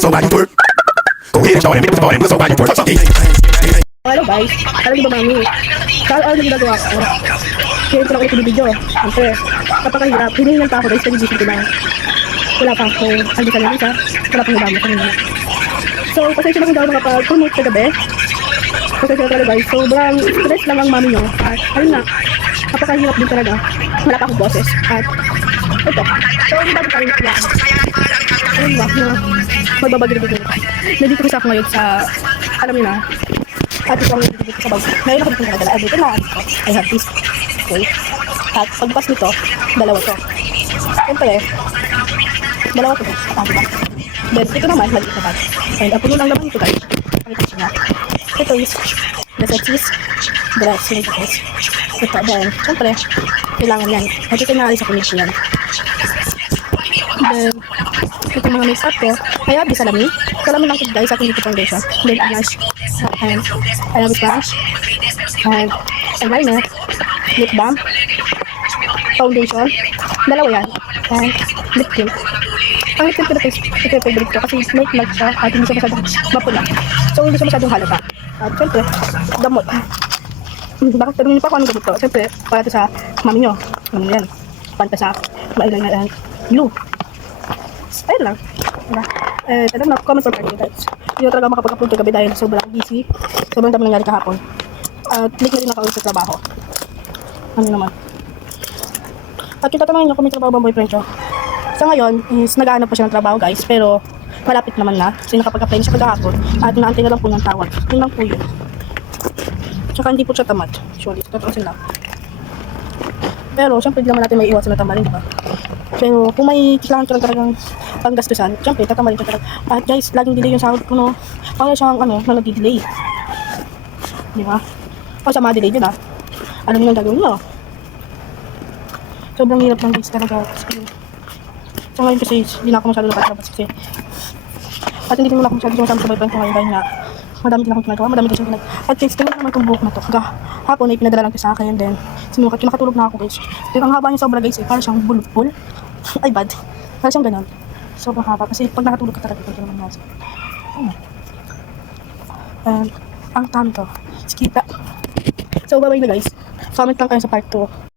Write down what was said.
so why you twerk? Go ahead and show him, hit the ball and whistle while you twerk. Hello guys, alam niyo ba mami? Ano ginagawa ko? Kaya ko lang ulit yung video. Siyempre, napakahirap. Hinihingan pa ako guys, nag-iisip ko lang. Wala pa ako, hindi ka lang isa. Wala pang hibama kanina. So, pasensya na kung daw makapag-promote sa gabi. Pasensya na talaga guys. Sobrang stress lang ang mami nyo. At ayun nga, napakahirap din talaga. Wala pa akong boses. At ito. So, hindi ba ito rin kaya? Ayun ba, na magbabagay dito. Nandito kasi ako ngayon sa, alam niyo na, at ito ang nandito sa bag. Ngayon ako dito nakadala. Dito na ako. I have this. Okay. At pagbukas nito, dalawa to. Siyempre, dalawa to. Tama ba? Then, ito naman, maliit na bag. And ang puno lang naman ito guys. Pakita siya nga. Ito is, nasa cheese, dress, ito guys. Ito, then, siyempre, kailangan yan. At ito nga alis ako nito yan. Then, ito mga make-up ko. Kaya, di salami. Salami lang ko guys, ako nito foundation. Then, blush. And, eyelash brush. And, eyeliner. Lip balm. Foundation. Dalawa yan. And, lip tint. Ang lip tint ko na ito yung favorite ko kasi make matte siya at hindi siya masyadong mapula. So, hindi siya masyadong halata. At, syempre, gamot. Bakit tanong niyo pa kung anong gamot to? Syempre, para ito sa mami nyo. Ano yan? Panta sa eyeliner and glue. Ayun lang. Diba? Alam na, comment or party guys. Hindi na talaga makapag-upload kagabi dahil sobrang busy. Sobrang dami nangyari kahapon. At late na rin nakaulit sa trabaho. Ano naman. At yung tatanungin nyo kung may trabaho bang boyfriend siya. Sa ngayon, is nag-aanap pa siya ng trabaho guys. Pero malapit naman na. Kasi nakapag-apply na siya kagahapon. At naantay na lang po ng tawag. Yun lang po yun. Tsaka hindi po siya tamad. Surely, totoo sila. Pero syempre, hindi naman natin may iwasan na tamalin, diba? Pero kung may kailangan ka lang talagang panggastusan, syempre, tatamalin ka talaga. At guys, laging delay yung sahod ko, no? Kaya siyang, na nag-delay. Diba? O sa mga delay din, alam niyo ang gagawin niyo. Sobrang hirap lang guys talaga. So ngayon kasi, hindi na ako masyado nakalabas kasi. At hindi naman ako masyado sumasama sa boyfriend ko ngayon dahil nga, madami din akong ginagawa, madami din siyang ginagawa. At guys, tingnan naman itong buhok na to. Hapon ay pinadala lang ko sa akin, then sinukat, nakatulog na ako guys. Pero ang haba niya sobra guys, parang siyang bulbul. Ay bad. Parang siyang ganon. Sobrang haba kasi pag nakatulog ka talaga, ito naman nasa. And, ang time to. Kita. So, bye-bye na guys. Comment lang kayo sa part 2.